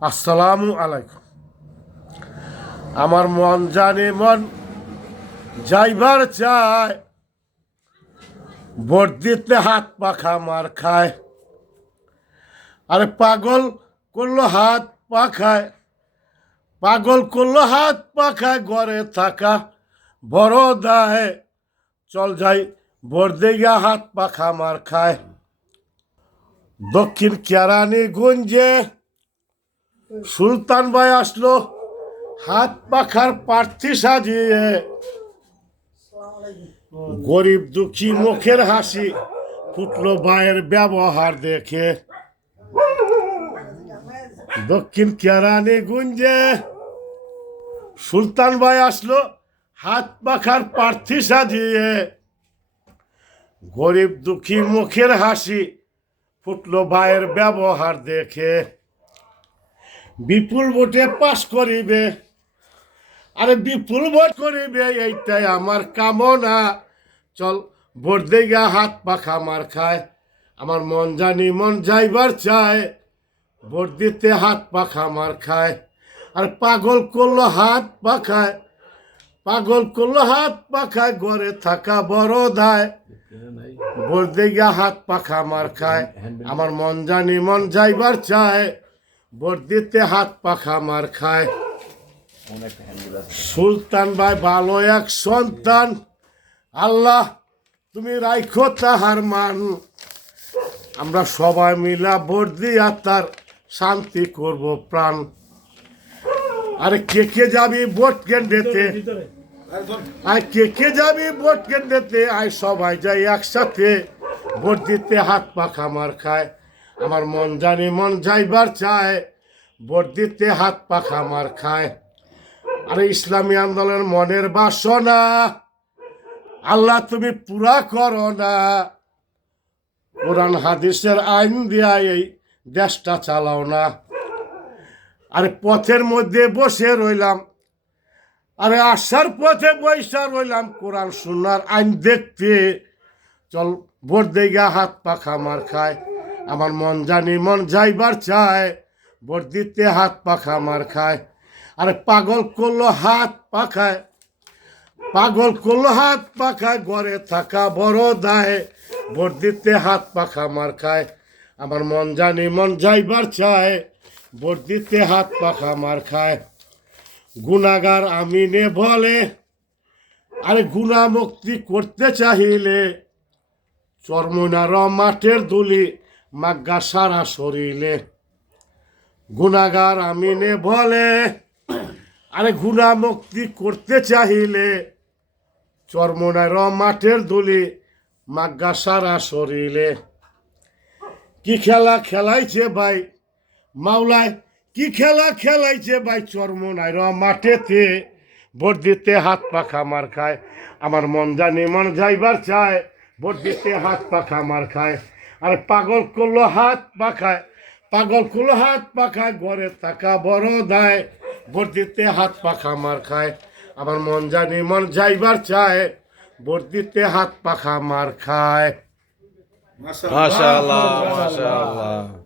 আসসালামু আলাইকুম। আমার মন জানে মন যাইবার চায়, ভোট দিতে হাত পাখা মার খায়। আরে পাগল করলো হাত পাখায়, পাগল করলো হাত পাখায়, ঘরে থাকা বড় দায়। চল যাই ভোট দিগা হাত পাখা মার খায়। দক্ষিণ কেরানীগঞ্জে সুলতান ভাই আসলো হাত পাখার প্রার্থী সাজিয়ে। গরিব দুঃখী মুখের হাসি ফুটলো ভাইয়ের ব্যবহার দেখে। দক্ষিণ কেরানীগঞ্জে সুলতান ভাই আসলো হাত পাখার প্রার্থী সাজিয়ে। গরিব দুঃখী মুখের হাসি ফুটলো ভাইয়ের ব্যবহার দেখে। বিপুল ভোটে পাশ করিবে, আরে বিপুল ভোট করিবে, এইটাই আমার কামনা। চল ভোট দিগা হাত পাখা মার খায়। আমার মন জানি মন যাইবার চায়, ভোট দিতে হাত পাখা মার খায়। আর পাগল করলো হাত পাখায়, পাগল করলো হাত পাখায়, ঘরে থাকা বড় দায়। ভোট দিগা হাত পাখা মার খায়। আমার মন জানি মন যাইবার চায়, ভোট দিতে হাত পাখা মার খায়। সুলতান ভাই ভালো এক সন্তান, আল্লাহ তুমি রাইখো তাহার মান। আমরা সবাই মিলা ভোট দিয়া তার শান্তি করব প্রাণ। আরে কে কে যাবি ভোট কেন্দ্রেতে, আয় কে কে যাবি ভোট কেন্দ্রেতে, আয় সবাই যাই একসাথে ভোট দিতে হাত পাখা মার খায়। আমার মন জানি মন যাইবার চায়, ভোট দিতে হাত পাখা মার খায়। আরে ইসলামী আন্দোলনের মনের বাসনা আল্লাহ তুমি পুরা করো না। কোরআন হাদিসের আইন দিয়া এই দেশটা চালাও না। আরে পথের মধ্যে বসে রইলাম, আরে আসার পথে বৈশা রইলাম কোরআন সুন্নাহর আইন দেখতে। চল ভোট দিগা হাত পাখা মার খায়। আমার মন জানি মন যাইবার চায়, ভোট দিতে হাত পাখা মার খায়। আরে পাগল করলো হাত পাখায়, পাগল করলো হাত পাখায়, ঘরে থাকা বড় দায়। ভোট দিতে হাত পাখা মার খায়। আমার মন জানি মন যাইবার চায়, ভোট দিতে হাত পাখা মার খায়। গুনাগার আমিনে বলে, আরে গুনা মুক্তি করতে চাহিলে চরমনার মাঠের দুলি মাগ্গা সারা শরীরে। গুনাগার আমিনে বলে, আরে গুনা মুক্তি করতে চাহিলে চরমনার মাঠের দুলি মাগ্গা সারা শরীরে। কি খেলা খেলাইছে ভাই মাওলায়, কি খেলা খেলাইছে ভাই চরমনার মাঠেতে। ভোট দিতে হাত পাখা মার খায়। আমার মন জানি মন যাইবার চায়, ভোট দিতে হাত পাখা মার খায়। আর পাগল করলো হাত পাখায়, পাগল করলো হাত পাখায়, ঘরে থাকা বড় দায়। ভোট দিতে হাত পাখা মার খায়। আমার মন জানি মন যাইবার চায়, ভোট দিতে হাত পাখা মার খায়। মাশাআল্লাহ, মাশাআল্লাহ।